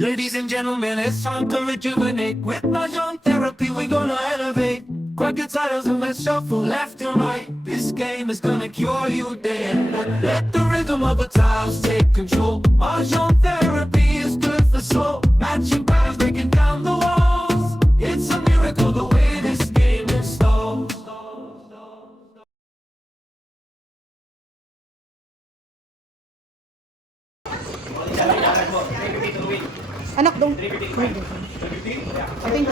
Ladies and gentlemen, it's time to rejuvenate. With Mahjong therapy, we're gonna elevate. Grab your titles and let's shuffle left and right. This game is gonna cure you day and night. Let the rhythm of the tiles take control. Mahjong therapy is good for soul. Matching patterns, breaking down the walls. It's a miracle the way this game installs. Anak dong. I think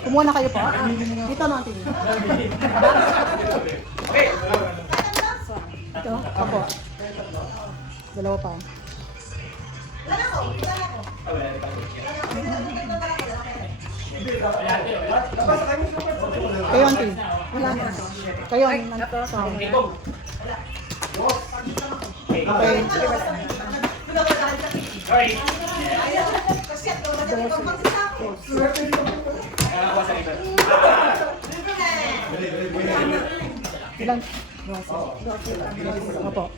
kumuha na kayo po. Dito na natin. Ito, ako. Dalawa pa. Kayo, auntie. Wala na. Kayo, okay. Ilan? Opo.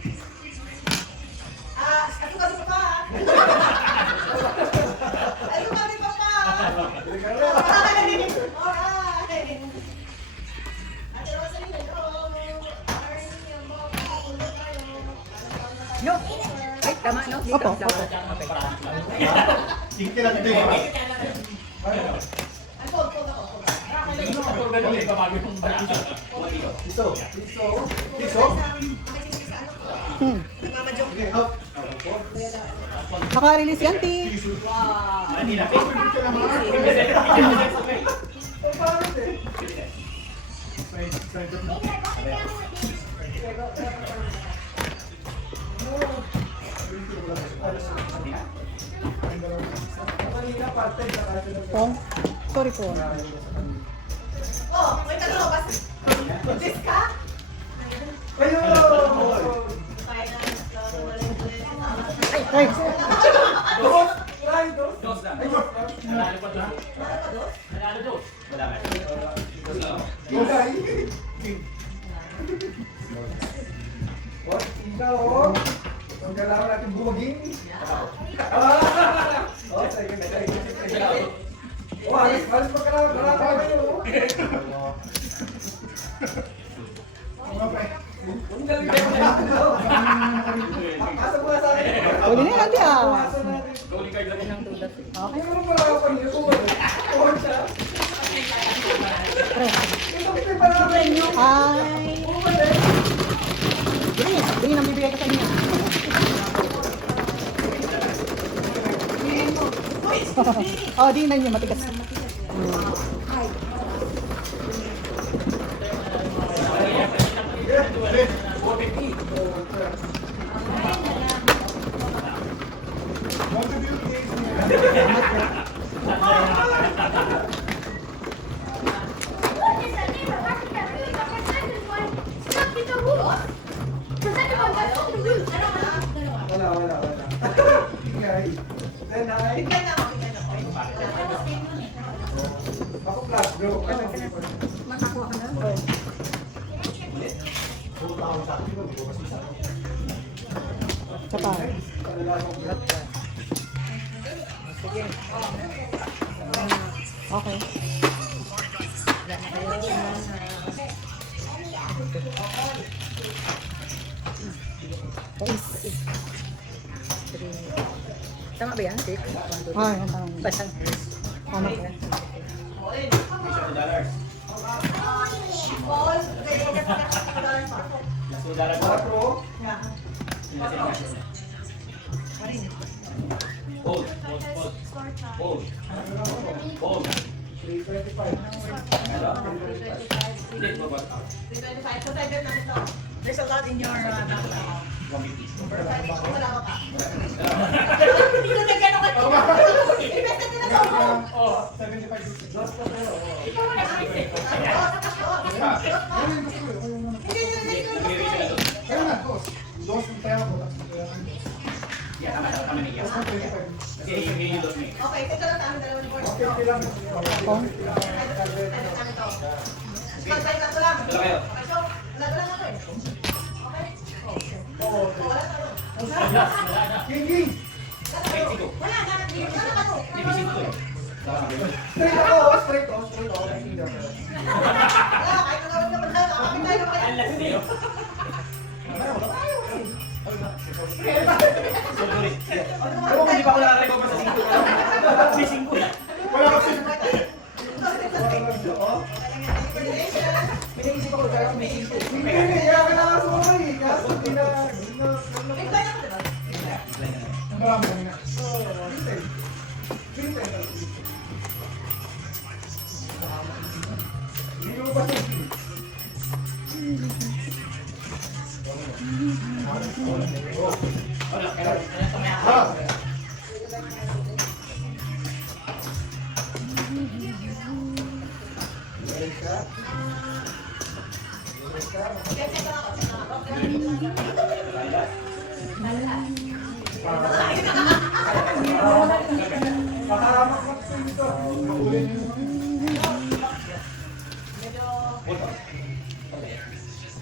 No. Ay, tama, no? Dito. Opo. Naka-release yan, T. Pong? Sorry po. Oh, may tanong ba? Jess ka? Ay! Ikaw, ang kailangan natin bumaging. Halos pa kailangan kayo. Asa mo sa akin? Pwede na yan, Auntie, ah. Okay. Ano pala ako pag ito? Ay! Green ang bibigay ko sa inyo. Oh, di na niyo matigas. Wala. Bigyan na ako. Ako plus, bro. Sa pa. Okay. Tama ba yan? 6? 1, 2, 3. Ay, ang tama. Basta. Tama po. There's a lot in your background. Wala ka pa. Dito na gano'n ka. Invest na lang ako. 75. Ikaw na kasi. Kaya na, dos. Dos yung pera ko. Okay, teka lang tayo dalawa ni Boy. Kung? Pag-try lang ko lang. Okay, so, wala lang ako eh. King! Wala na, hindi na ako. Straight ako, straight ako. Wala, kahit nagawin naman tayo, kakapit tayo kayo. Pero kung hindi pa ako nakarecover sa 5. May 5 na. Wala kasi. Pinaisip ako dahil may 5. Hindi, kaya kailangan sumama eh. Kaso hindi na... May plan ako, diba? Marami na. Hindi mo ba siya? Makahamak na kasi dito. Makulin yun.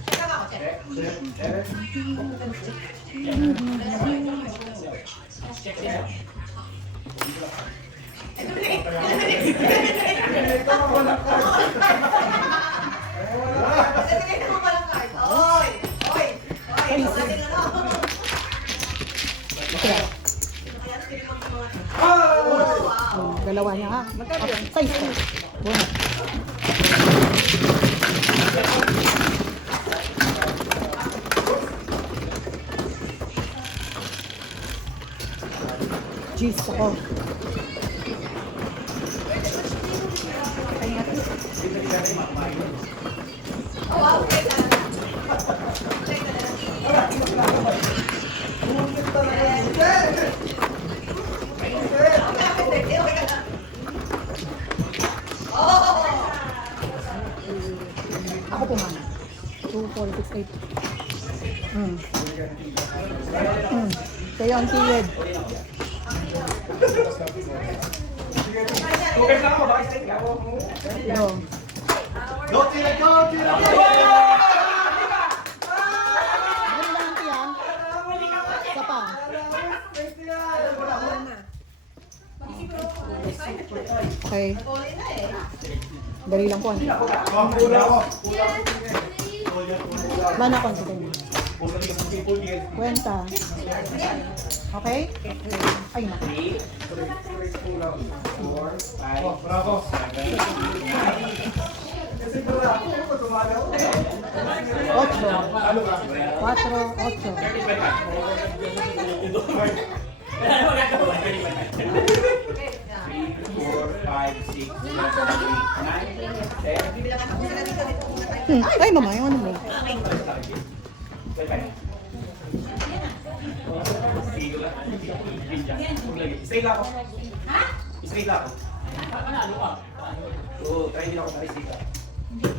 Check lang ako, check. Ito ang walang card. Nagbigay na mo palang card. Oy! Oy! Oy! Pagdating na lang. Kaya, dalawa niya ha. Size ko. Bonus. Jeez, ako. Oh, wow. Check na lang. Check na lang. Ako po mama. 2, 4, 6, 8. Kaya ang tiyed. Okay lang ako, baka straight ka. No. No, tira ko, tira ko! Ano lang ang tiyan? Isa pa. Okay. Dali lang po. Pula ako. Mana ko sa kanya. Kwenta. Okay? Ay na. Oh, bravo. Kasi pala ako, tumalaw. 8. Ay, mama, yung ano mo? Straight lang ako. Straight lang ako. Oo, try din ako sa straight lang.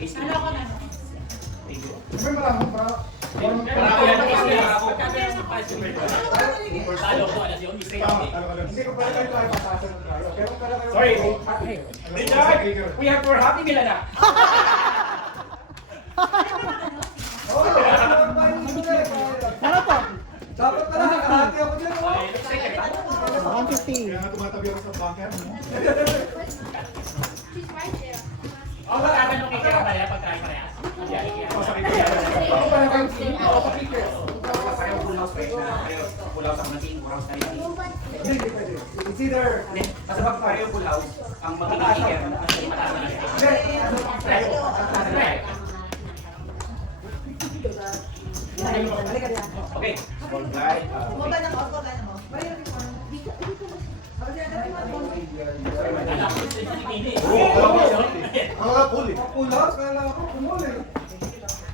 Ano ako na? Thank you. May marami pa. Sorry. Richard, we have for Happy Meal na. Ano po? Dapat pala nakahati ako dyan. 150. Kaya nga tumatabi ako sa bunker. Ako tatanong kay Kira Maria pag try parehas. Ako sa kanya. Ako pala kayo. Ako sa kanya. Parang full house pa na kayo. Full house ako naging full house tayo. Hindi pwede. It's either... Kasi pag tayo full house, ang magiging kicker, mataas na siya. Okay. Small flight. Bumaba na mo, bumaba na mo. Ako nga full eh. Full house, kala ako kumul eh.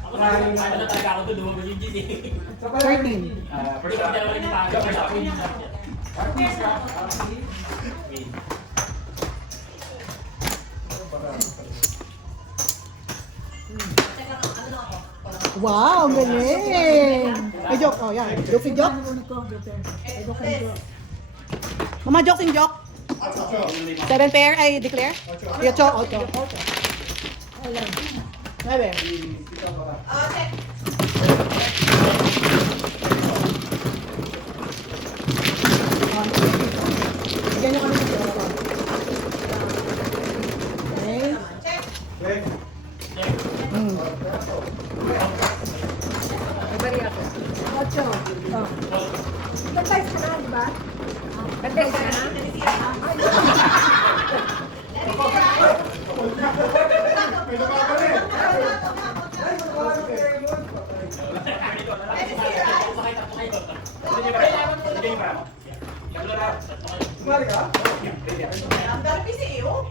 Ako na talaga ako doon, lumabas yung GD. 13. First up, dalawa rin yung tayo. First up, yun. Wow, ang galing! Ay, joke. Oh, yan. Joke si joke. Mama, joke sing joke. 7 pair, ay declare. 8. 8. 9. Check. Bigyan niyo kami ng pera. Okay. Check. May bari ako. 8. Oh. Advice ka na, di ba? Advice ka na? Ang dami PC eh, oh.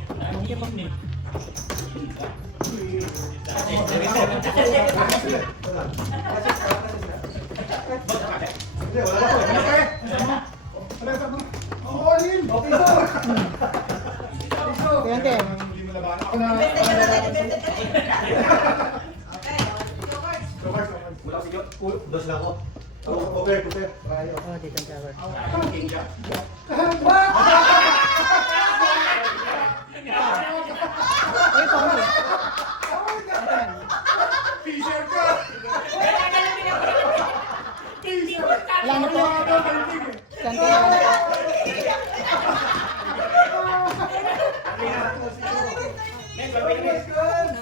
Ayan, te. Bente ka na tayo, bente ka na. Okay, your cards. Wala si John. Dos lang ako. Okay. Oh, dito ang tower. King siya. Ay, sorry. Wala na po. Sante.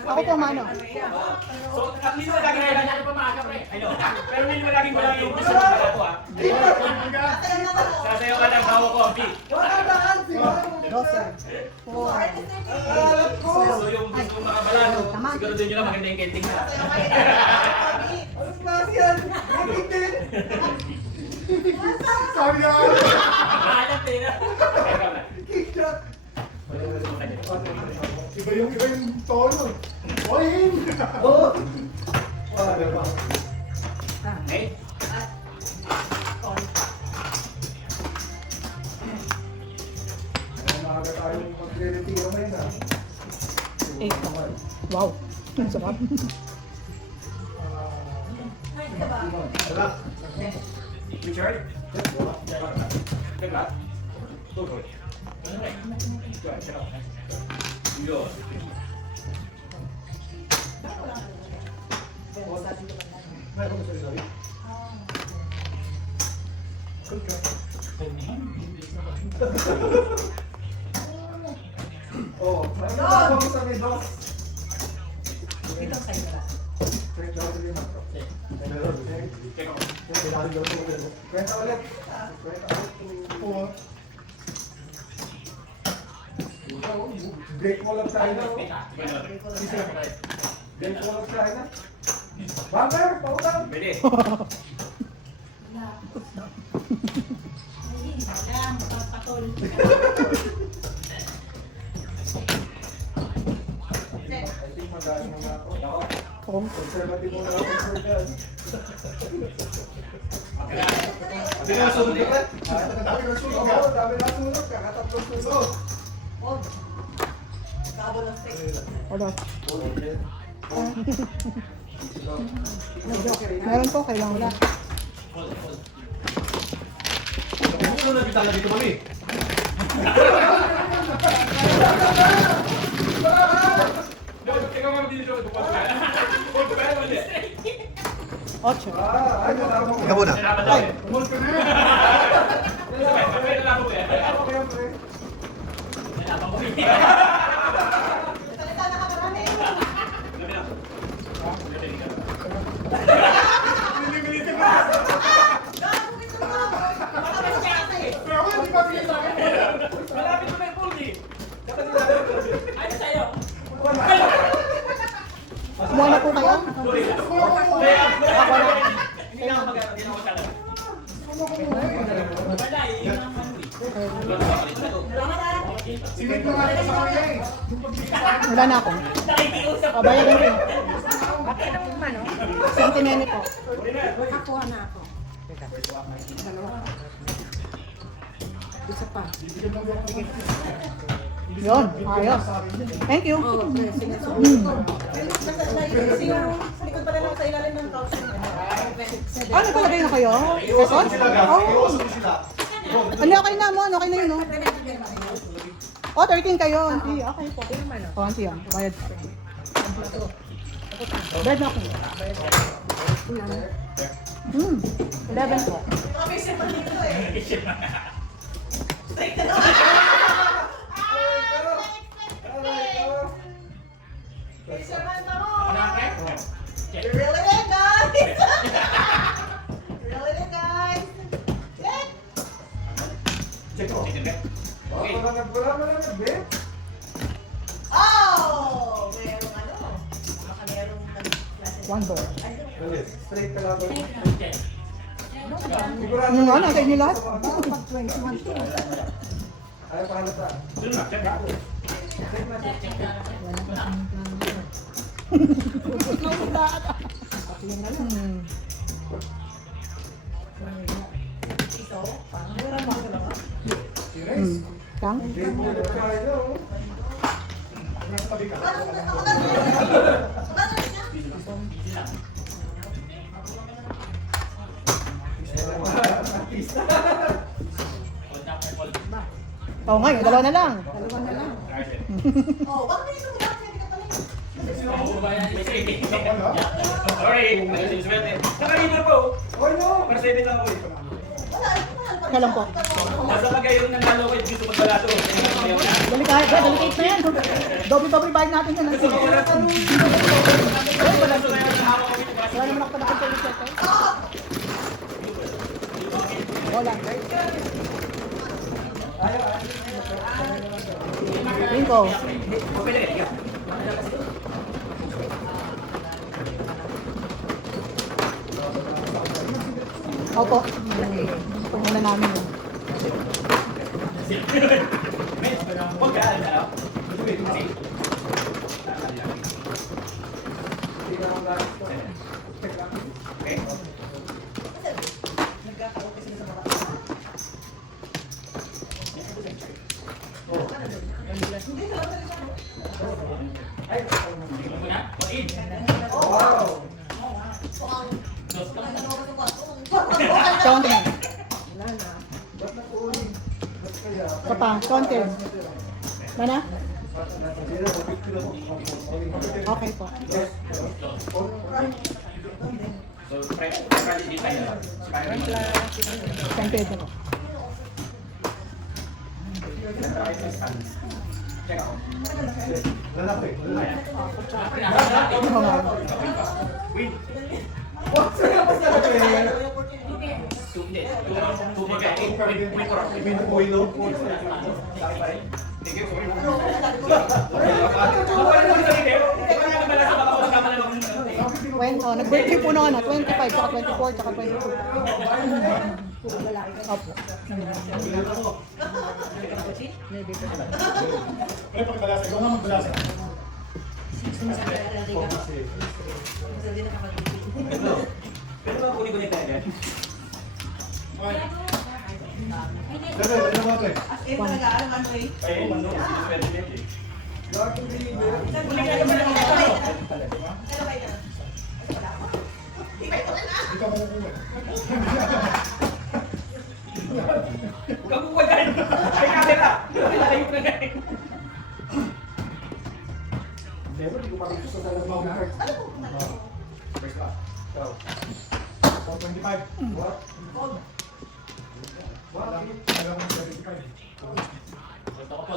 Ako po, mano. So, at least lagi na lagi pa maaga, pre. I know. Pero hindi mo laging wala yung gusto mo na ito, ah. Sasayaw ka ng hawa ko, B. 12. 4. So, yung gusto mong makabalado, siguro din nyo lang maganda yung kenting nila. Hanap din na. Iba yung tono. Oy! Okay? Maaga tayong magre-retiro ngayon ah. 8. Wow. Ang sarap. Wala. Richard? Good luck. Go for it. Yun. Meron ko sa ilawi. Oh, meron ko sa may dos. Dito sa iyo. Check daw ulit yung makro. Meron. Check out. Kailangan daw ito ulit. Kwenta ulit. Kwenta ulit. Four. Break mo lang tayo na. Break mo lang tayo na. Bumper! Pautang! Pwede. I think magaling mo na ako. Home. Conservative mo na ako sir dyan. Dami na sunod ka pa? Dami na sunod ka? Dami na sunod ka? Katatlong sunod. Double of six. Order. Meron po, kailangan wala. Sunod na bitala dito mali. Ikaw mga dito siya. Huwag ka na ulit. 8. Ay, natama mo. Ikaw muna. Ay. Umul ka na. Pwede lang po yan. Okay, okay. Salita na ka marami. Pili-pilitin mo. Pero ako hindi pa pili sa akin. Malapit mo na yung pool, eh. Ano sa'yo? Kumuha na po kayo. Hindi na ako mag-ano, hindi na ako magkano. Wala eh, yun ang ano eh. Silip mo nga ito sa kanya eh. Wala na ako. Nakikiusap. O, bayagan ko. Bakit ang ano? Sentimene po. Nakakuha na ako. Teka. Dalawa. Isa pa. Yun, ayos. Thank you. Oh, sige. Sa likod pala lang sa ilalim ng couch. Ano palagay na kayo? Pesos? Sila guys, Oh. iuusap sila. Ano, okay na mo, okay na yun, no? Oh, 13 kayo, auntie. Okay po. Oh, auntie, yan. Bayad. Bayad na ako. 11 po. Kami siya pa dito eh. Really it, guys? Really it, guys? Check. Check mo. Okay. Oh! Merong ano? Baka merong One door. Straight ka lang. Ano nga, nasa inyo lahat? Ayaw pa halata. Doon na, check. Kang? Oo nga, yung dalawa na lang. Oh, baka may isang lang. Sorry. Nakalina po. Oh no! Para 7 lang ako eh. Kailan po? Nasa pagkayon ng lalo ko, gusto magbalato. Delicate na yan. Double bayad natin yan. Gusto ko wala sa Wala naman ako talagang tuloy check. Wala. Bingo. Opo. Ito muna namin yun. Huwag ka, ano? Okay. Konti. Ito pa, konti. Mana? Okay po. So, practice din tayo. Konti ito po. Check ako. Lalaki. Oo nga. Wait. What's up? Thank you, sorry. Nag-birthday po na 25, saka 24, saka 22. Opo. Pero mga kunin-kunin tayo agad. As in talaga, ano eh. Ay, ano, sinuspende din eh. Huwag kang kukuha dyan! May camera! Layo na nga eh. First class. Go. 25. What? What? Alam mo 75. Gusto ko po.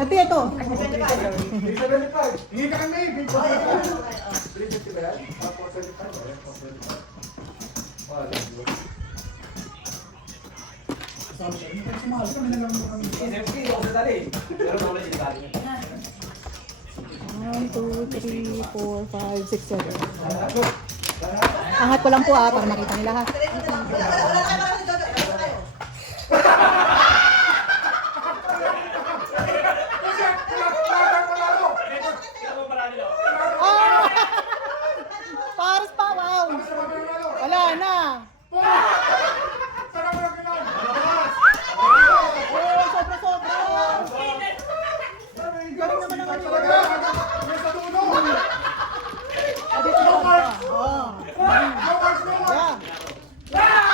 Ito, ito. 75. Hindi ka kami. 350 ba yan? 1, 2, 3, 4, 5, 6, 7. Angat ko lang po para makita nila ha. Oh! Pares pa, wow! Wala na! Oh, sobra-sobra! Galing naman naman yun. Dito na pa. Oh. Yeah.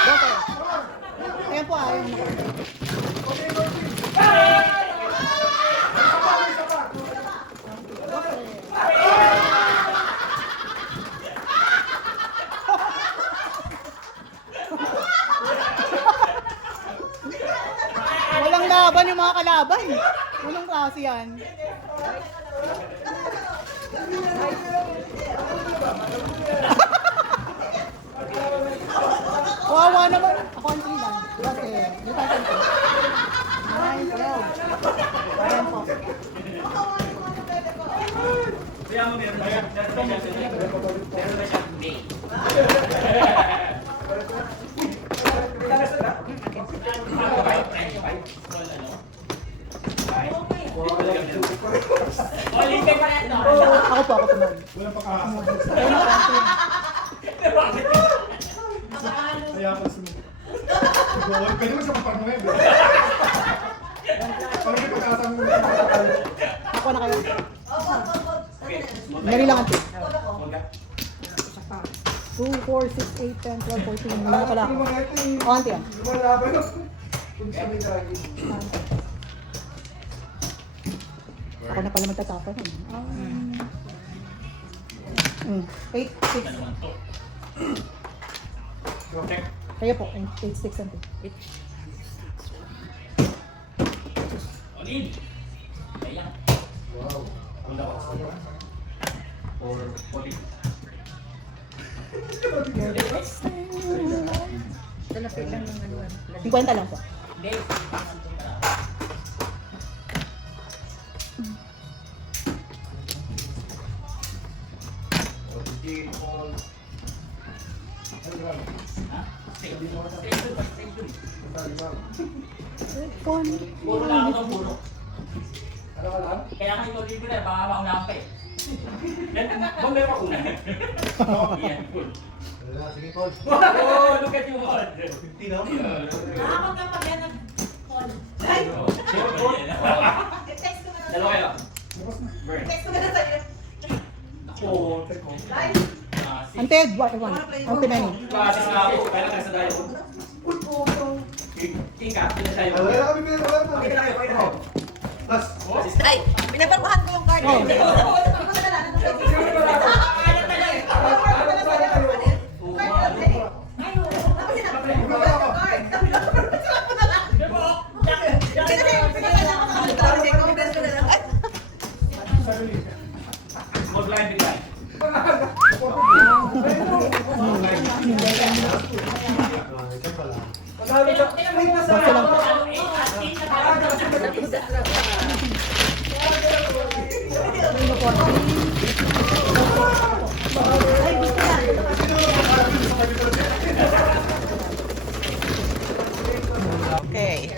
Okay. Ayan po, ayan. Walang laban yung mga kalaban. Walang klase yan. Wawa naman. Ako ang 3 lang. Okay. Dito tayo. 9, 12. Ayan po. Kaya mo meron na siya. Meron na siya. May. Olympic pa rin, no? Ako po, ako po man. Walang pakahasa. Kaya pa sumunod. Goal. Pwede mo siya papanuhin. Parang may pag-asa mo. Ako na kayo. Mary lang ang 2. 2, 4, 6, 8, 10, 12, 14. Wala pala ako. O, auntie yan. Ako na pala magtatapon. 8, 6. Kaya po, 8, 6, auntie. Olin. Ayan. Wow. Or Olin. Dalapit lang ng ano. 50 lang po. Hindi. Puro lang ako ng puro. Ano ka lang? Kaya nga ikaw din ko na, baka maunahan pa eh. Bang meron ako na. Yan, cool. Wala, sige, Paul. Oh, look at you, Mod. 50 na. Nakakot ka pag yan nag-call. Ay! I-text ko na lang. Dalawa kayo. Burn. I-text ko na lang sa'yo. Ako. Ay! Ante, what one? Ang pinani. Klase nga ako. Kaya lang nasa tayo. King ka, pinasayo. Wala na kami pinag-wala na. Okay na kayo, okay na kayo. Tas. Ay! Pinabarbahan ko yung card. Oh. Hindi ko na lang. Mag-line bigla. Basta lang po. Okay.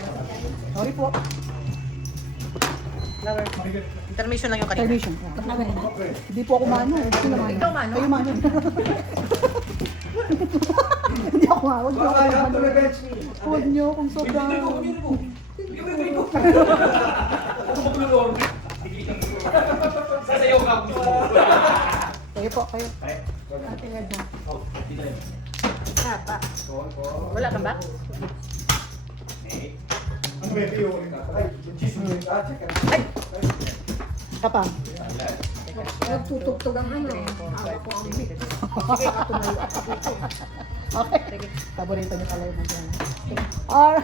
Sorry po. Intermission lang yung kanina. Television. Hindi po ako mano. Ikaw mano? Kayo mano. Hindi ako mano. Huwag niyo ako mano. Huwag niyo kung sobrang... Sasayaw ka gusto mo. Kayo po, kayo. Ate Edna. Wala ka ba? Ano ba yung ay, cheese mo yung check. Kapang. Nagtutugtog ang ano. Awa ko ang bit. Sige, tumayo ako dito. Okay. Paborito niyo pala yun. Alright.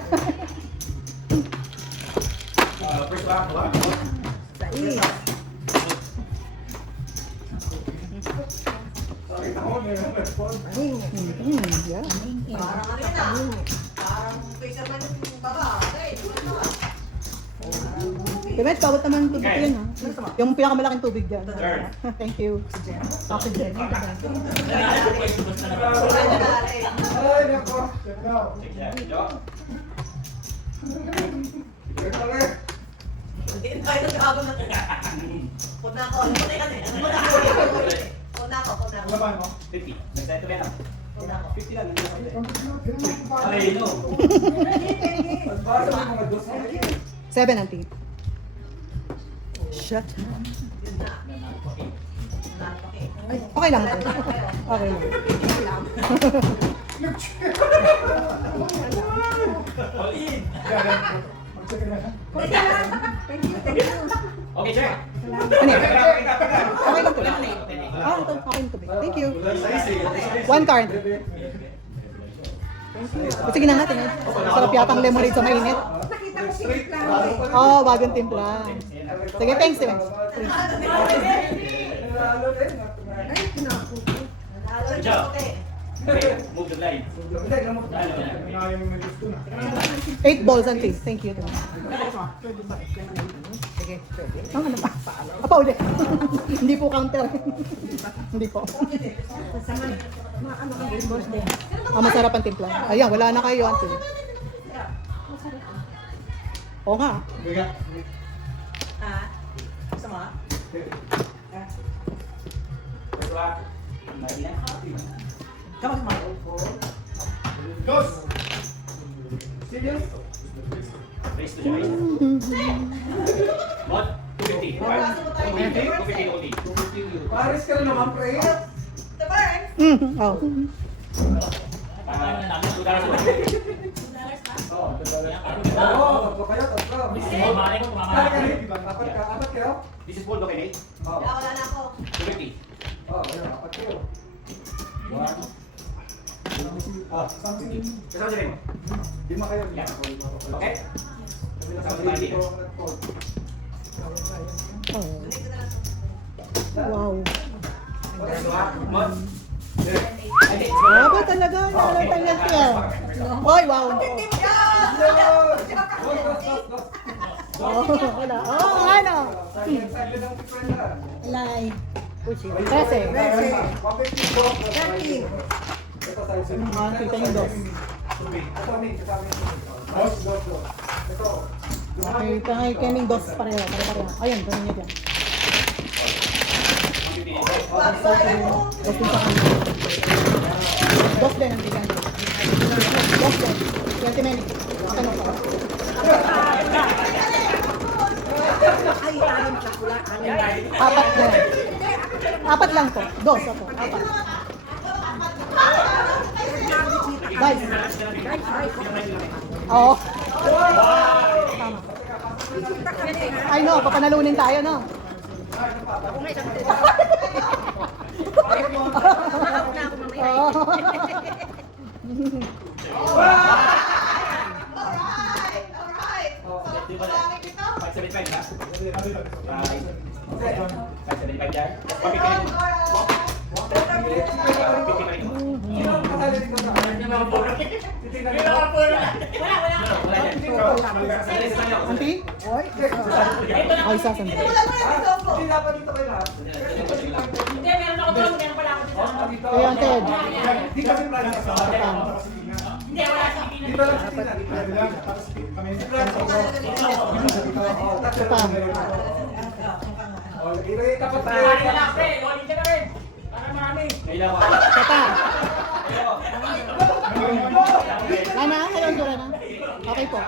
First round, one. Sa iya. Nakita ko, may respond. Yeah. Parang ano yun ah. Parang fisherman yung baba. Ay, Pimet, bawat naman tubig ko yun ha. Yung pinakamalaking tubig dyan. Sure. Thank you. Oxygen. Ay, nako. Check now. Check yan. Yo. Check na lang. hindi tayo nag-aabang na. Punta ako. Ano na yan eh? Punta ako. Punta ako. Ano ba mo? 50. Nagsayo ba yan? Punta ako. 50 lang. Ay, Ay, no. basta may mga dos. 7, auntie. Shut. Yun na. Okay. Napaki. Okay lang. Okay lang. All in. Thank you, thank you. Okay, check. Ano yan? Okay lang to. Ah, ito. Okay lang to. Thank you. One card. Sige na natin. Sarap yatang lemonade sa mainit. Nakita ko si lang. Oh, bagong timpla. Sige, thanks, Steven. Ay, kinako. Good job. Okay, move the line. 8 balls and things. Thank you. Sige, pwede. Ang ano pa? Apa ulit? Hindi po counter. Hindi po. Sa mga ano ang reimburse din. Masarap ang timpla. Ayan, wala na kayo, auntie. Oo nga. Ah, gusto mo? Come on, come on. Raise to join. What? 250. 250 only. Paris ka na naman, pre. The burn. Oh. Tatlo kayo, tatlo. Apat kayo? This is full, okay, Nate? Wala na ako. 250. Apat kayo. Something. Kasama sila mo? 5 kayo. Okay? Wow. Mod? Grabe talaga. Nalang siya. Oy, wow. Oh, wala. Oh, ano? Lay. Kasi. Kita yung dos. Kita nga yung kaming dos pareho. Ayun, ganun niya dyan. Dos din sa kanya. Dos din ang bigyan. Dos din. Yan tinay. Tanong ko. Ay, anim siya pula. Anim. Apat na. Apat lang to. Dos ako. Apat. Guys. Oo. Tama. Ay no, papanalunin tayo, no? Oo. Alright. Marami dito. 575 na? 575 dyan? 150 Auntie? Ay, sasandali. Hindi dapat dito kayo lahat. Hindi, meron ako doon. Meron pala ako dito. Kaya ang Ted. Hindi kami planning sa Hindi, wala sa akin. dito lang sa tina. Dito lang. Ito pa. Tapat Marami na lang, pre. Loli ka na rin. Para marami. Kailan ko? Ito pa. Lana, kayo ang na. Okay po.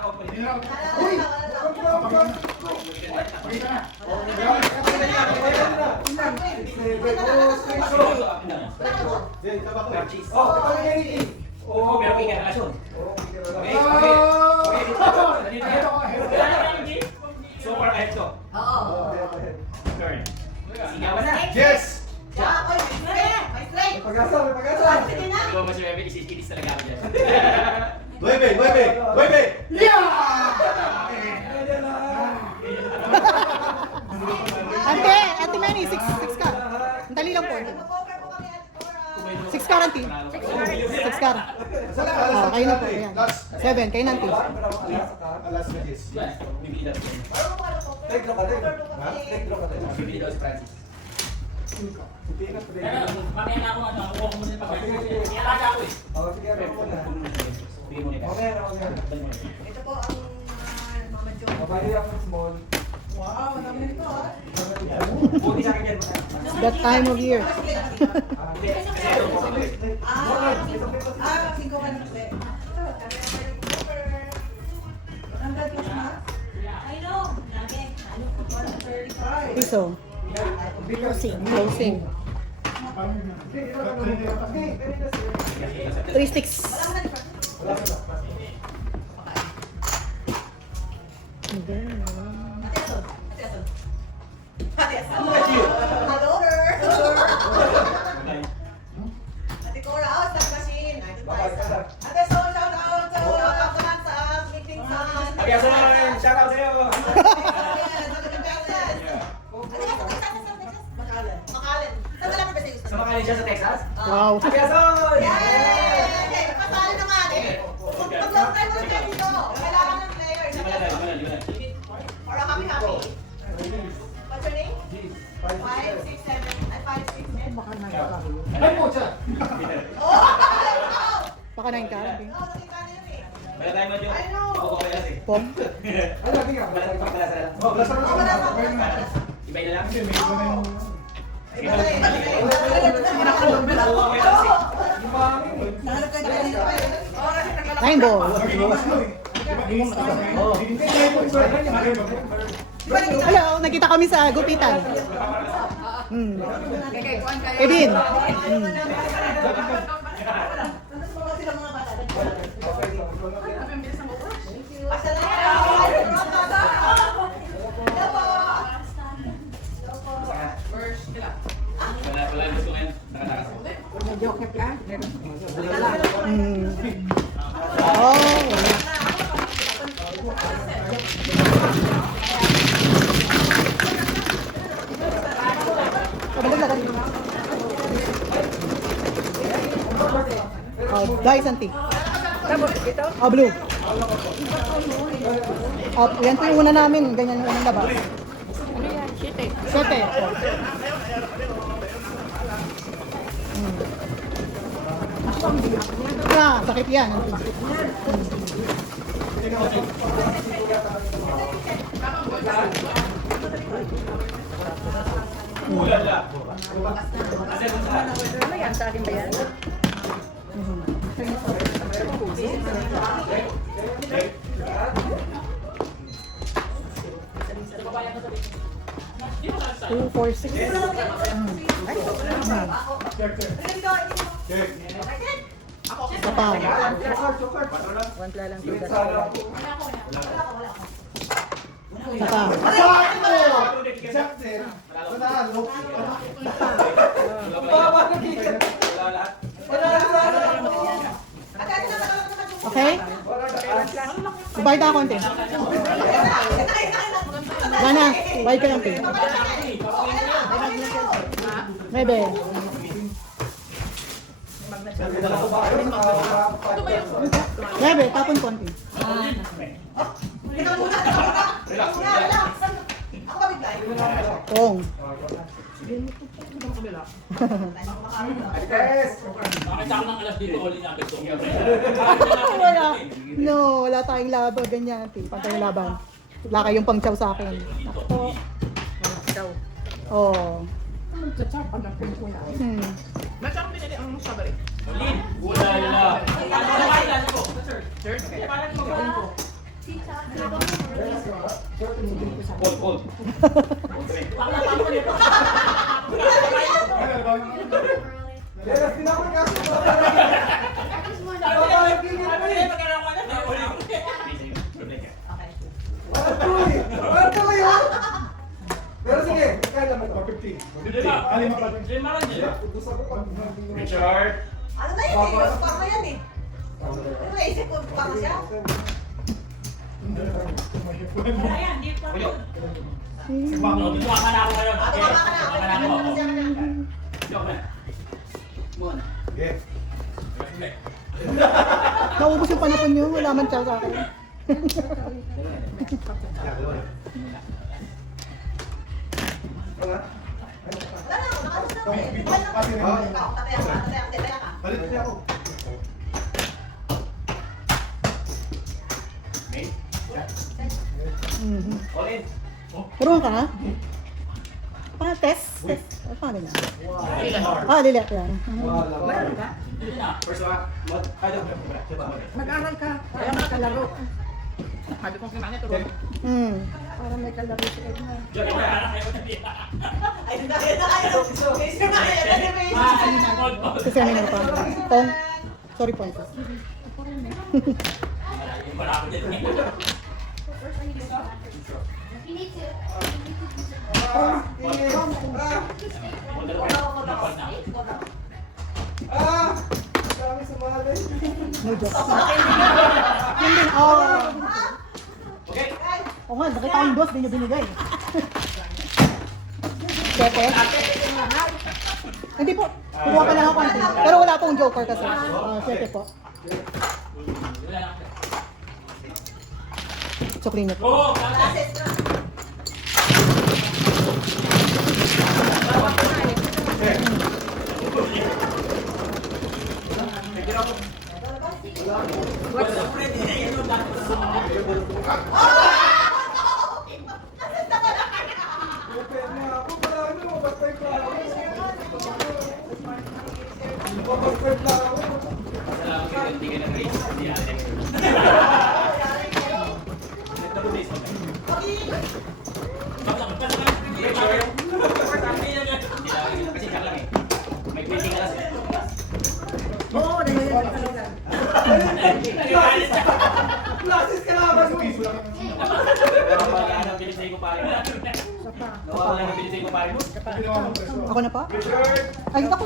Oo, pero may relasyon. Okay, okay. So far, I have to. Turn. Singawan na. Yes! Yeah, oy, may straight. May straight. Pag-asa, pag-asa. Sige na. Ikaw mas yung isis talaga ako dyan. 9! Ante, Ante Manny, 6 ka. Ang dali lang po. Mag-poker po kami at 6 ka, Auntie. 6 ka. Oh, kayo na po. Ayan. 7, kayo na, Auntie. Alas na yes. Bibili daw siya. Take draw ka din. Take draw ka din. Bibili daw si Francis. Tingnan pa din. Mamaya na ako, nakuha ko muna yung pagkakas. Ialaga ako eh. Sige, ano mo na. Bigyan mo na. Okay, okay. Ito po ang Mama Jo. Mabali ako small. Wow, ang dami nito ah. Buti sa akin dyan. That time of year. Singko ka na kasi. Hanggang Christmas. I know. Lagi. 135. Piso. Closing. Closing. Three sticks. Hello, Ate Cora, oh, stop machine. Ate Paisa. Ate Sol, shout out sa meeting sa... Kaya sa namin, shout out sa'yo. Makalan. Saan ka lang ba sa Sa Makali siya sa Texas? Wow. Kaya Sol! Yay! Pasali naman eh. Pag-long time mo tayo dito. Kailangan ng players. Or happy. What's your name? 5, 6, 7. Ay, 5, 6, 7. Ay po, siya! Oh! Baka 9 ka. Oh, nakita na yun eh. Wala tayong madyo. I know. Oo, kaya kasi. Pom. Oh, wala pa. Ibay na lang. Iba na eh. Oo, kaya kasi. Nahanap ka na kanina pa eh. Oh, kasi tagalog. 9 balls. Hello, nakita kami sa gupitan. Kevin. Basta lang. Wala yung gusto ngayon. Nakatakas. Oh. Oh, guys, auntie. Oh, blue. Oh, yan po yung una namin. Ganyan yung unang labas. Ano yan? Sete. Oh. Ah, sakit yan. Ulala. Two, four, six. Isa pa. Isa pa. Okay? Bayad ako konti. Lana, bayad ka lang, Pin. Bebe. Bebe, tapon konti. Tong. Nakita ko ng alas dito, huli niya ang gusto. Wala. No, wala tayong laban. Ganyan, Pin. Pantay laban. Wala kayong pang-chow sa akin. Ako. Oh. Ulala. Cold. Pero sige, kaya naman ito. 50. Richard. Ano na yun eh? Pang yan eh. Ano naisip ko? Pang siya? Dito ka na ako ngayon. Tumama ka na. Tumama na ako. Joke na. Naubos yung panapon nyo. Wala man chow sa akin. Wala na ako. Nakasas na ako eh. Wala na ako. Ikaw, tataya ka. Balik niya ako. All in. Puro ka? Test. Paano na? Lilet yan. First one. Mag-aral ka. Kaya ka nakalaro. Sabi kong kinanya, turo. Para may kalaro sa na. Joke ba? Ayun na kayo. Mr. Maya, Sa seminar pa. Pong. Sorry po. Marami din. No joke. Yun din. Okay. Oo nga, nakita ko yung dos, di nyo binigay. Sete? Hindi po. Kukuha pa lang ako. Auntie. Pero wala pong joker kasi. Sete po. Sukli niyo po. Oo. Oo, nangyayari talaga. Classes ka naman mo. Ako na pa? Ay, ako.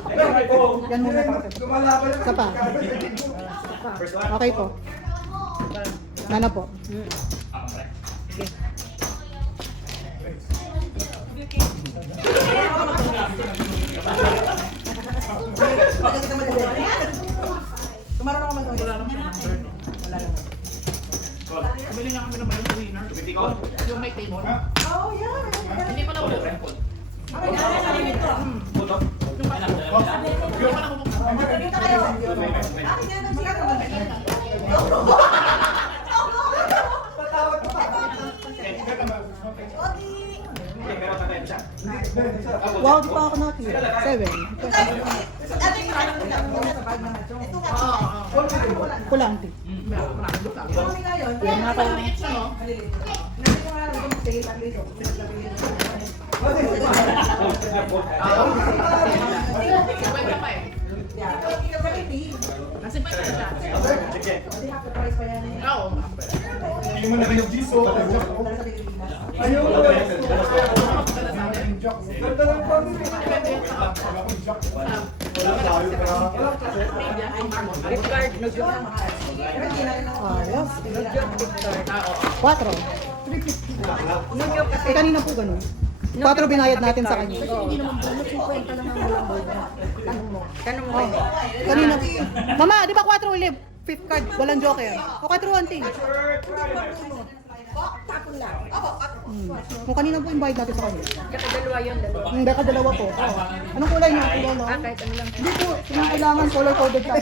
Yan muna pa. Lumalaban na. Isa pa. Okay po. Nana po. Tumarang ako mag-uwi. Bili nga kami ng mayroon sa winner. Yung may table. Oh, yeah. Hindi pa na ulit. Puto. Yung anak na. Hindi pa na Wow, di pa ako natin. 7. Pula, auntie. Yan nga pa. Kasi pa siya. Oo. Hindi mo na kayo giso. Ayaw mo. Ganda ng pamilya. Ayos. 4. Eh, kanina po ganun. 4 binayad natin sa kanya. Hindi naman bonus, 50 lang ang walang Tanong mo. Tanong mo. Kanina. Mama, di ba 4 ulit? 5th card, walang joker. O 4 auntie. Tapon lang. Kung kanina po yung bayad natin sa kanya. Dalawa yun, dalawa. Hindi ka dalawa po. Anong kulay niya? Lolo? Kahit ano lang. Hindi po. Yung kailangan color coded ka.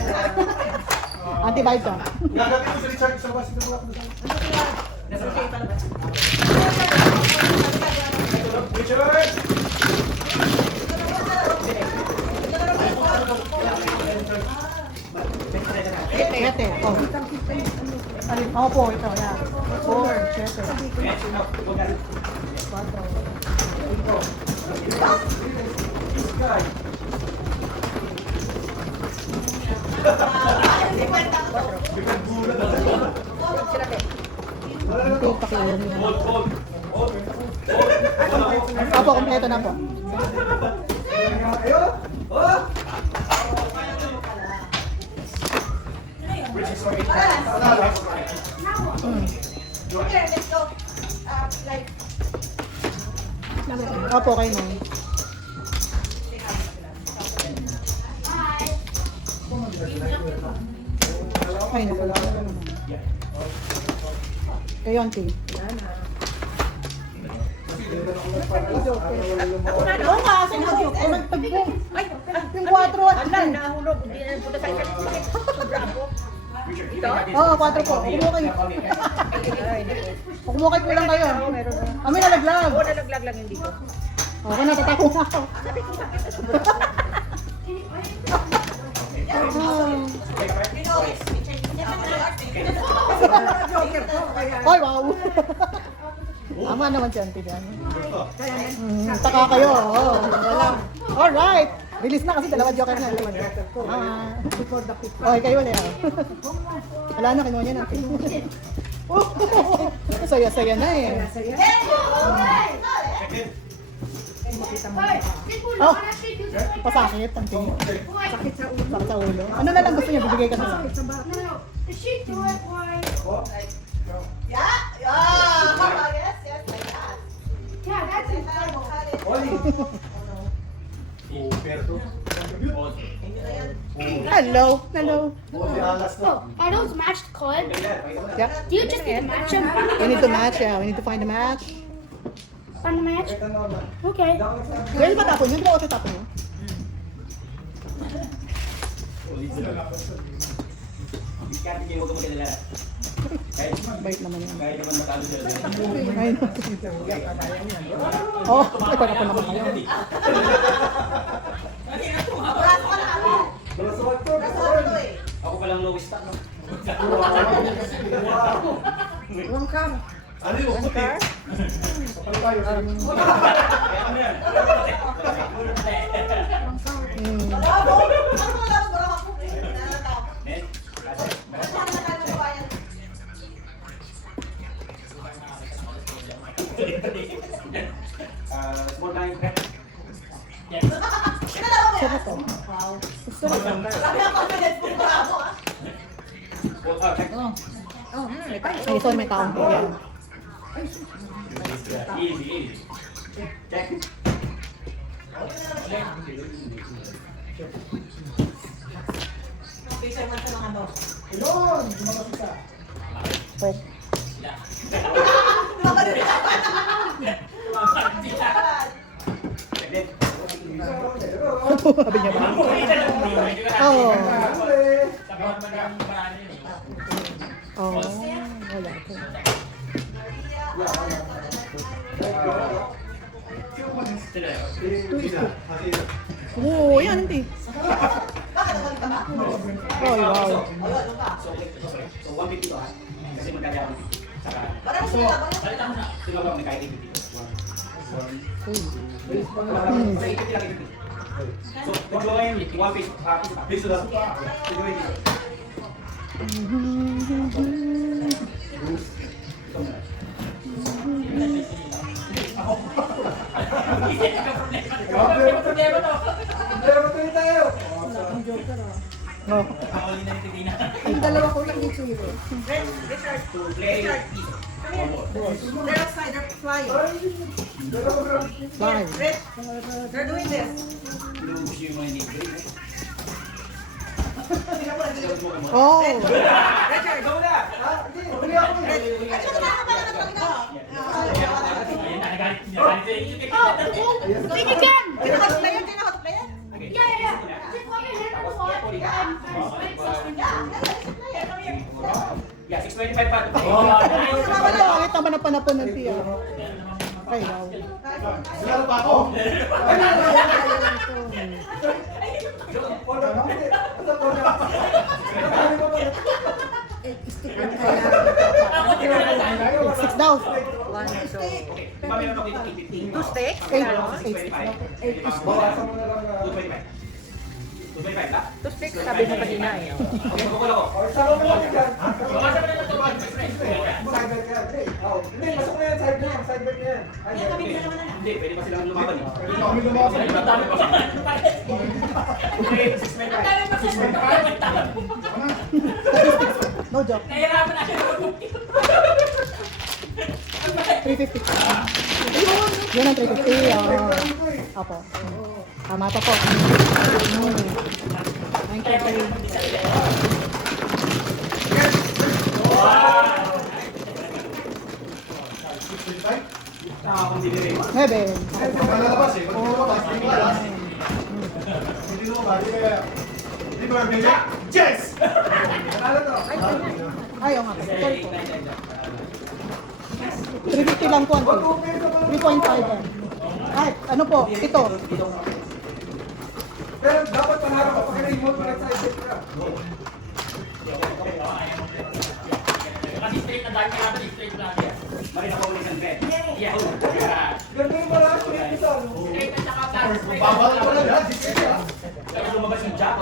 Auntie, bayad ka. Gagawin mo si Richard sa labas. Richard! Siyete. Oh. Alin? Oo po, ito. Yan. 4, 7. 4. Ito, pakiulam niyo. Opo, kompleto na po. Ayun! Oh! Okay, let's go. Like, Opo, kayo nun. Ay, napala. Kayo, auntie. Oo nga, sinabi ko. Nagtagpo. Yung 4 at Nahulog. Hindi na punta sa ikan. Sobra ako. Oo, 4 po. Kumukay. Kumukay po lang kayo. Kami nalaglag. Oo, nalaglag lang hindi ko. Okay, natatako na ako. Ay, wow. Tama naman si Auntie Jan. Taka kayo. Oh, wala. Alright. Release na kasi dalawa joker na. Before the pick. Okay, kayo wala. Wala na, kinuha niya natin. Saya-saya na eh. Saya. Oh, pasakit, Auntie. Sakit sa ulo. Sakit sa ulo. Ano na lang gusto niya, bibigay ka na lang. Sakit sa back. Yeah. Yeah. Yes, yes, like that. Hello. Hello. Are those matched cards? Yeah. Do you just need to match them? We need to match, yeah. We need to find a match. Find the match? Okay. Girl, ba tapon yun? Di ba auto tapon yun? Diskarte kayo, huwag ka magdala. Bait naman yun. Kahit naman matalo sila. Ayun. Oh, ito na po naman kayo. Braso ka na ako. Braso ko eh. Ako palang lowest stock, no? Wrong cam. Bravo. Ano mo lang bravo ko eh. Nanatap. Net? Ano na tayo kabayan? Small time prep. Kinalawa mo yan? Sabi ang confidence mo bravo ah. Check. Ay, ito may taong po yan. Easy, easy. Check. Picture man sa mga ano. Oh. Check din. Sabi niya ba? Oo. Oh, wala ko. Oo, yan, hindi. Bakit naman ka ba? Oh, wow. Ayun, ano ka? So, 150 to ha. Kasi magkaya ako. Saka, Parang sila ba? salita mo na. Sino ba may kahit 80 dito? Sa 80 lang 80. So, pag lo ngayon, 1 piece. Piso lang. Piso lang. Oh. Yung dalawa ko lang dito yun. Richard, To play. they're outside, they're flying. Fine. Rich, they're doing this. Lubos yung mga hindi. Oh. Richard, go na. At saka nakakabala na talaga. Wait again! Tinakot-play yan, tinakot-play yan. Yeah, yeah, yeah. Just let me hit the spot. Yeah, 625 pa. Ito, kahit naman ang panapon ng tiya. Ay, wow. Stick ang kailangan. 6 daw. Two sticks? 8. 225 ba? Two sticks, sabi mo kanina eh. Okay, bukol ako. Hindi, pwede pa silang lumaban eh. Okay, 625. No joke. 350. Yun ang 350. Opo. Tama pa po. Thank you. Nakakondili rin. 9. Yes! Ayaw nga. 350 lang po. 3.5 yan. Ay, ano po? Ito. Pero dapat pangarap ka pag-remote mo sa isip ka. Kasi straight na dahil kaya straight lang yan. Marina ko ulit ng bet.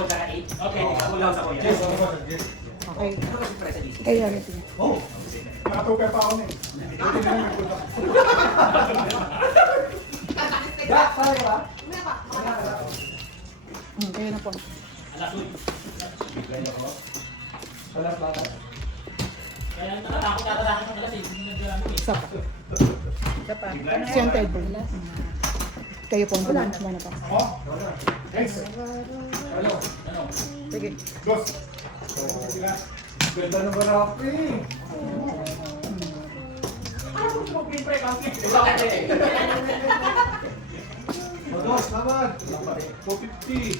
ako sa 8. Okay, wala sa ko yan. Okay. Kaya rin sige. Nakatuka pa ako na eh. Kayo na po. Alas 8. Kaya natatakot ng alas 8. Isa pa. Scented. Kayo po. Wala na pa. Thanks. Ano? Sige. Dos. Ganda na ba na ako eh? Dos naman. 450.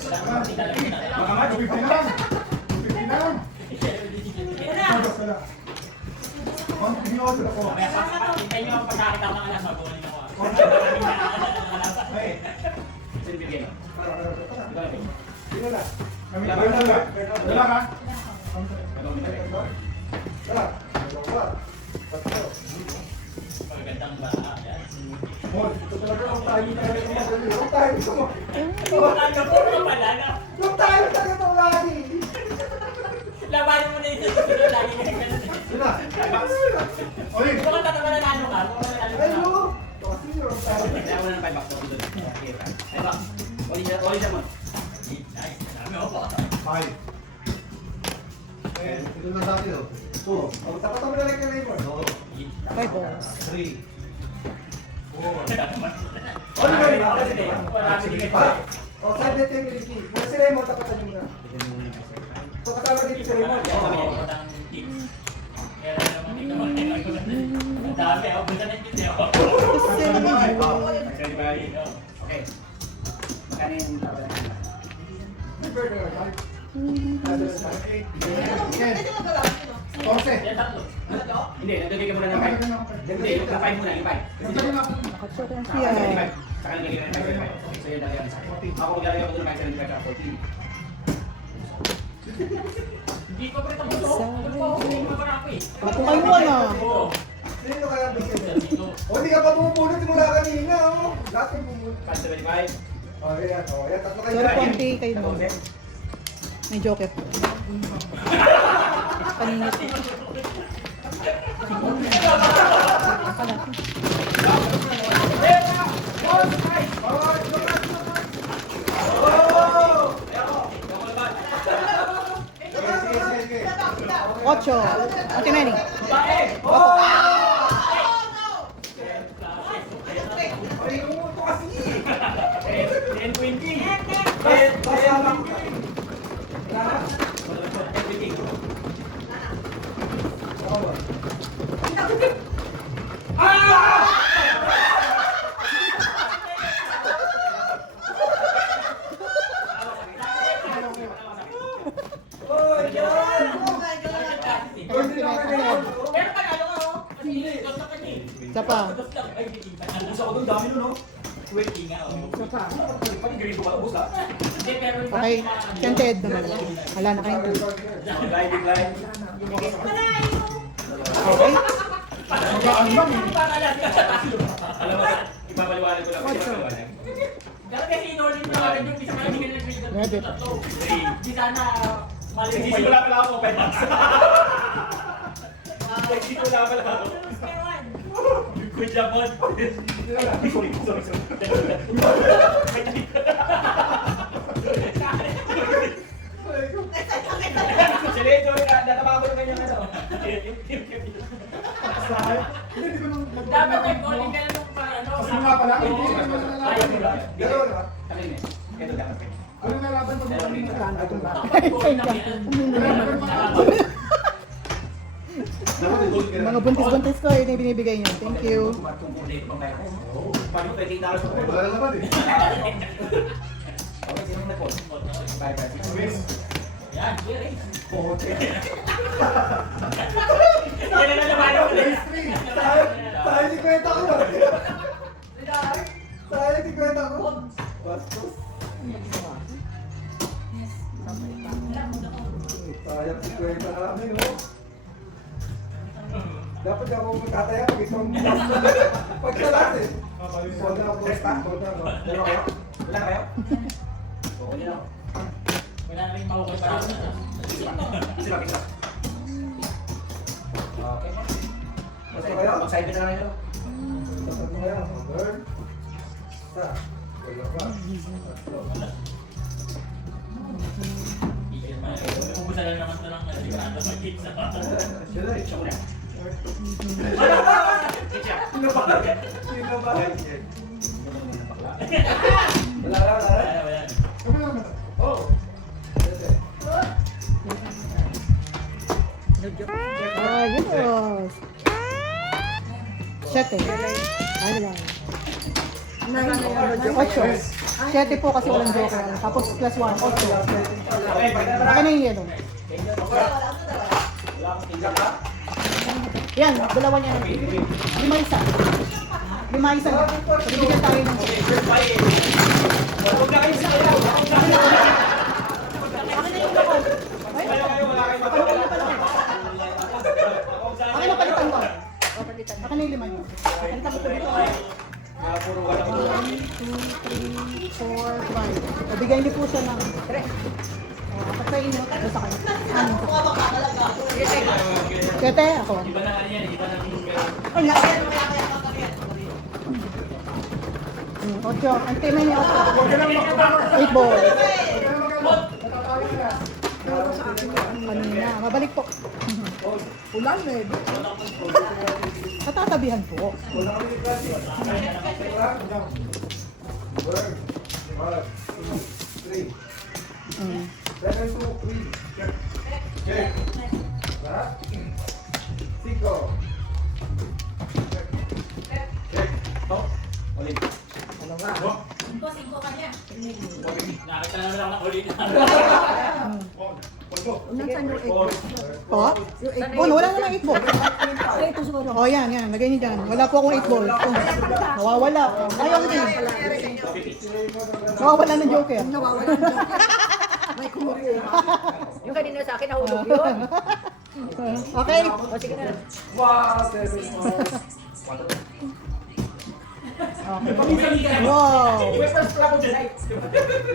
Baka nga, 250 na lang. 250 na lang. Dos na lang. Hindi ako sila ko. Kaya hintayin nyo ang pagkakita ng alas, mabuhalin ako. Ay. Sino bigay? Sino na? Kami na ba? Dala ka? Dala. Dalawa. Tatlo. Magandang ba? Yan. Mon, ito talaga ang tayo talaga. Ang tayo gusto mo. Ano po na pala na? Yung tayo talaga ito lagi. Labanin mo na yung susunod lagi ka ganun. Sino? Ulit. Kung ang tatama na nano ka, kung nanalo ka. Ayun mo. Kasi yung tayo. Kaya mo na ng 5 bucks ako doon. 5 bucks. Oli siya mo. Nice. Dami ako pa. Five. Ito na sa atin. 2. O, tapat mo na lang kay Raymond. 5 balls. 3. 4. Oli ba? Marami din ito. O, saan dito yung Miliki? Muna si Raymond, tapatan niyo muna. So, kasama dito si Raymond. Kaya naman dito mo. Ang dami ako. Buta na dito ako. Okay. Magkano yung laban? May bird na lang. 8. 11. Yan, tatlo. Hindi, nagdagay ka muna ng 5. Hindi, yung 5 muna, yung 5. Nakachok yan siya. Saka nagdagay ka ng 5. Okay, so yun talaga. Ako maglalagay ako doon ng 5, 14. Hindi ko pa rin tapos ako. Ano pa ako? Hindi ko pa rin ako eh. Kayo na. Oo. Sino kaya ang bigyan? Dito. O, hindi ka pa pumupulot mula kanina, oh. Lahat yung pumupulot. 575. O, yan. O, yan. Tatlo kayo. Sorry, konti kayo mo. May joker po. Paningit. Ocho. Ate Manny. Ay, umuto kasi. 1020. Pero panalo ka oh. Kasi dos na kasi. Isa pa. Dos lang. Ay, ubus ako doon. Dami nun oh. 20 nga oh. Isa pa. Pati green ko ba ubus ah? Hindi, pero Okay. Scented naman. Wala na kayo. Decline. Okay. Alam mo, ipapaliwanag ko lang. Pero kasi in-order mo na yung isa pala hindi ka nag-read ng Reddit. tatlo. Di sana mali. Nagsisimula pala ako 5 bucks. Nagsisimula pala ako. Good job, Mon. Sorry. Sila ito, nataba ko ng kanyang ano. Hindi ko nang Dapat nag-calling ka na nung para ano. Kasi nga pala, hindi ko naman Ayaw nalaban. mo ba? Dalawa na ba? Takin eh. Ito dapat. Ano nalaban pag mga kanina? Mga buntis-buntis ko, yun yung binibigay niyo. Thank you. Paano $20 po? Wala na naman eh. Okay, sino nag-call? 5. Yan, clear eh. Yan na naman ako ulit. Tayo si kwenta ko ba? Tayo si kwenta ko. Bastos. Tayo si kwenta namin, oh. Dapat ako magtataya pag isang pagkalas eh. Huwag na ako testa. Dalawa kayo? Wala kayo? Oo, yun ako. Wala na rin makukul para sa Isa lang. Okay. Basta kayo, mag-side na lang yun. Sasad mo kaya. Burn. Sa. Wala pa. Ubusan na naman ito ng sigurado mag-hit sa Sila eh. Siya muna. Sino ba? Sino ba? Wala lang, wala lang. Wala. Kami lang naman. Oo. Ayos. 7. Ano lang? 8. 7 po kasi walang joker. Tapos plus 1, 8. Okay, pagkakala. Akin na yung yellow. Wala akong tingga ka. Yan, dalawa niya. 5 isa. 5 isa. Bibigyan tayo ng Huwag na kayo sa ilaw. Akin na yung kapal. Akin na palitan ko. Akin na yung 5 niyo. Palitan ko po dito. 1, 2, 3, 4, 5. Bigyan niyo po siya ng 3. Kapag sa inyo, tapos sa kanya. Amin sa Kete, ako. Iba na yan, iba na yung Ay, laki yan. 8. Ang tema niya 8 ball. Kanina, mabalik po. Ulan, eh. Katatabihan po. Wala kami ni Klase. Burn. 1, 2, 3. 7, 2, 3. Check. Lahat. 5. Check. Oh, ulit. nakakita na naman ako ng ulit. Nasaan yung 8 ball? Po? Oh, wala naman 8 ball. Ito siguro. Oh, yan. Lagay niyo dyan. Wala po akong 8 ball. Oh, nawawala. Ayaw din. Nawawala ng joker. Nawawala ng joker. May kumukuha. Yung kanina sa akin, nahulog yun. Okay. O, sige na. 1, 7. Wow. First block of the night.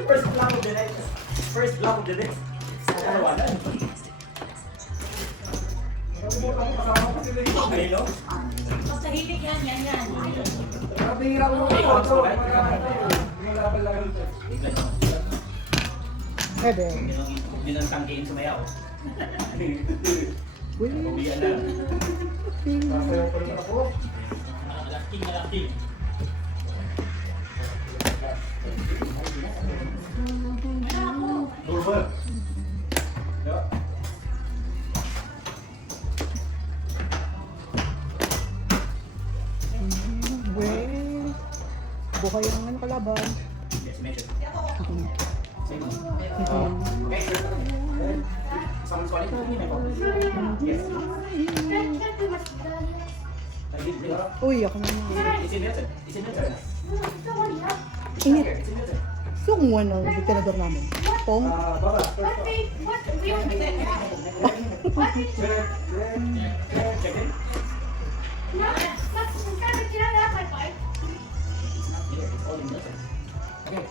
First block of the night. First block of the night. Wala. Okay, no? Nabihira ko mga photo. Yung laban lang ito. Ebe. Yun ang tangkiin sumayaw. Uy. Ubiyan na. Sasayaw pa rin ako. Malaki, malaki. Normal. Yeah. Well, buhay ang ano kalaban. Yes, medyo. Same. Okay. Okay. Someone's calling to me, my phone. Yes. Uy, ako na. It's in Nelson. It's in Nelson. Init. It's in Nelson. So, kung ano, yung tinador namin. Pong. Baba. Check in. Here, it's all in Nelson. Okay.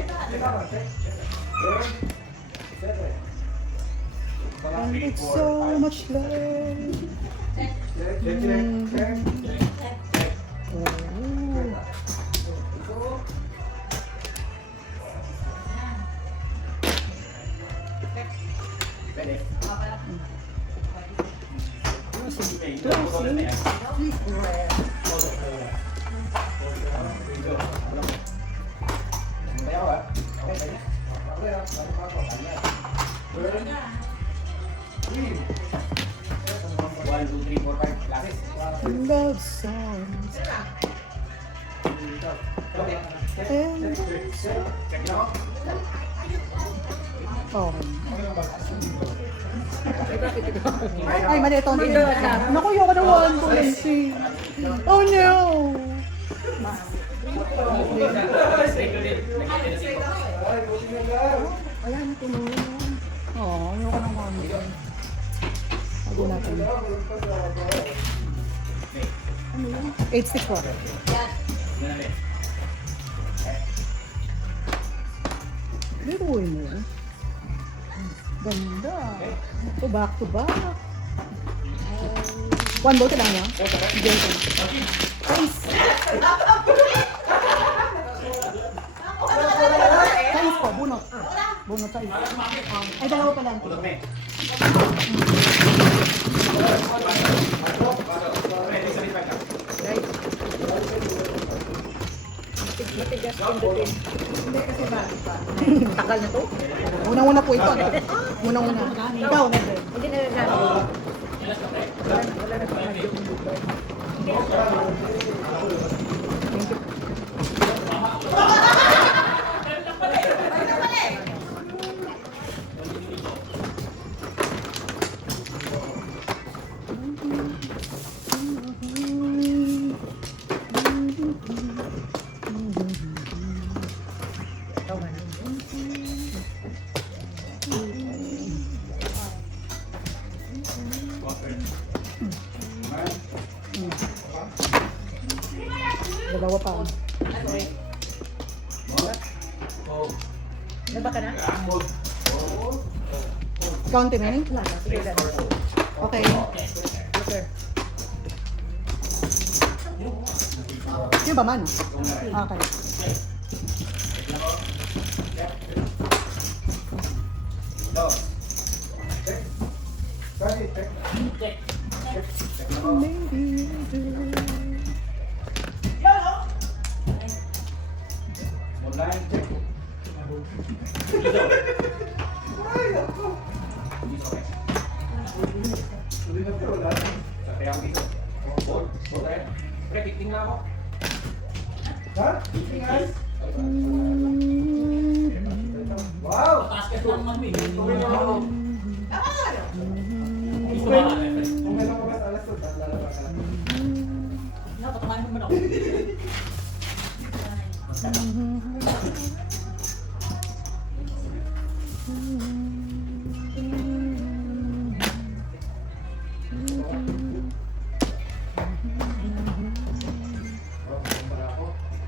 Check it out. And it's so much love. Pwede. One, two, three, four, five classes. Love songs. And Check it out. oh. Ay, mali ito. Naku, yung ka na 120. Oh no! Ayan, tinulong. Oh, yung ka na 120. po natin. 864. Biruin mo. Ganda. Ito, back to back. One bote lang yan. Jason. Face. Size po, bunot. Bunot size. Ay, dalawa pa lang. Matigas pindutin. Hindi kasi bago pa. Takal na to. Unang-una po ito. Unang-una. Ikaw, never. Hindi na nagagamit. Wala na pa. Dalawa pa. Naba ka na? County mo yun? Sige, dad. Okay. Okay. Yung ba man? Okay.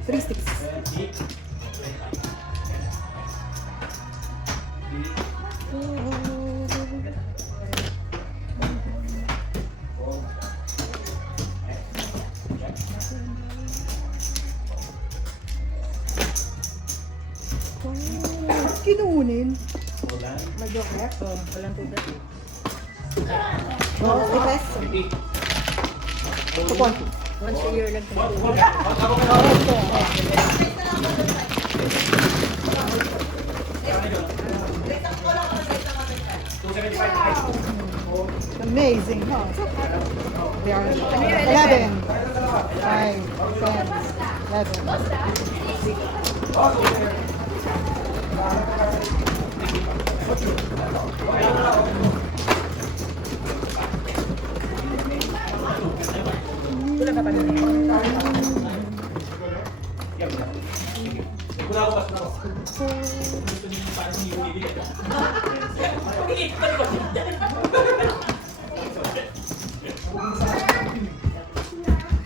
Three sticks. Kinunin. Mag-joker? Oo, walang tubig. Oh, i-press. Ito po. Once a year lang ito. Amazing, huh? They are 11, 5, 10, 11. Wala ka pa nun eh. Wala ko basta ako. Gusto niyo parang hindi ko bibili.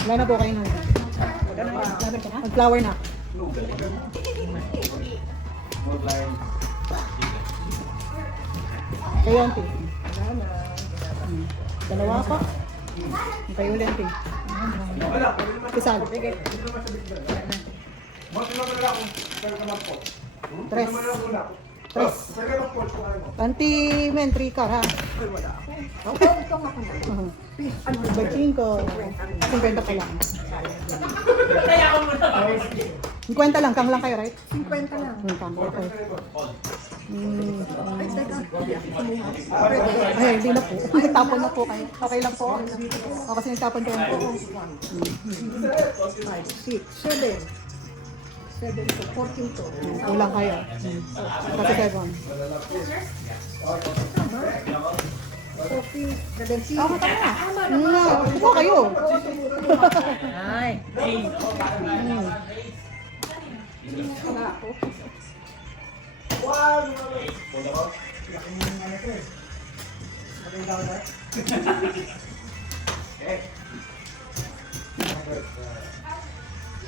Wala na po kayo nun. Mag-flower na. Kayo, auntie. Dalawa pa. Kayo ulit, auntie. Kisal. Tres. Tres. Auntie, men, 3 ka, ha? By 5. 50 pa lang. Kaya ako muna. 50 lang, kang lang kayo, right? 50 lang. Kang, okay. Ay, teka. Ay, hindi na po. Nagtapon na po kayo. Okay lang po. O, kasi nagtapon kayo po. 5, 6, 7. 7 to 14 to. Kulang kayo. Kasi 7. 14, 17. Ako tama na. Upo kayo. Ay. Okay.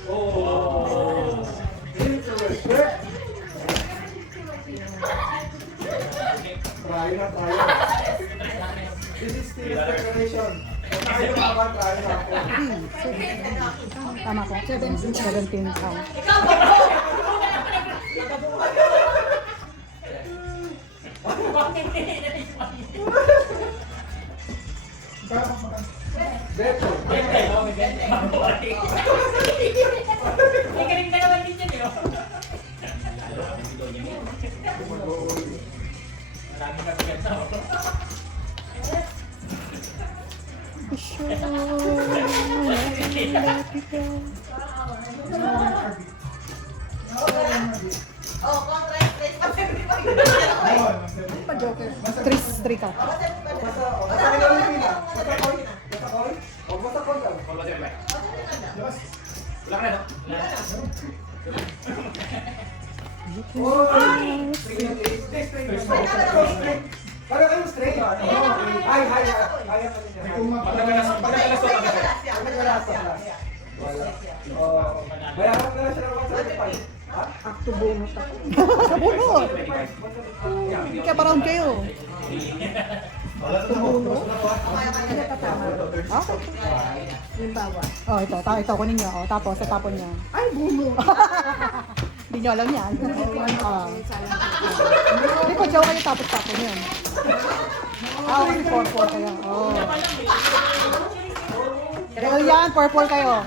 Oh. Try na tayo. This is the decoration. Tayo naman, tayo na ako. Tama po. 17 pounds. Ikaw, Bobo! Decho. May galing ka naman din yan, eh. Maraming kapiganta, oh. Oh, contract place. Pa-joker. 3 ka. Basta ka lang yung pila. Basta call. Basta call. O, basta call lang. Wala siya, Rebecca. Yes. Wala ka na, no? Wala na. Para kayo straight. Ay, ay, ay. Pag nagalas to, pag Bayaran na lang siya ng 175. Ha? Akto bonus ako. Bonus! Hindi ka pa-round kayo. Bonus? Limbawa. Oh, ito kunin niyo. Oh, tapos tapon niyo. Ay, bumo. Hindi niyo alam yan. Hindi ko joke kayo tapos tapon niyo. Okay, 4-4 kayo. Oh. Dahil yan, 4-4 kayo.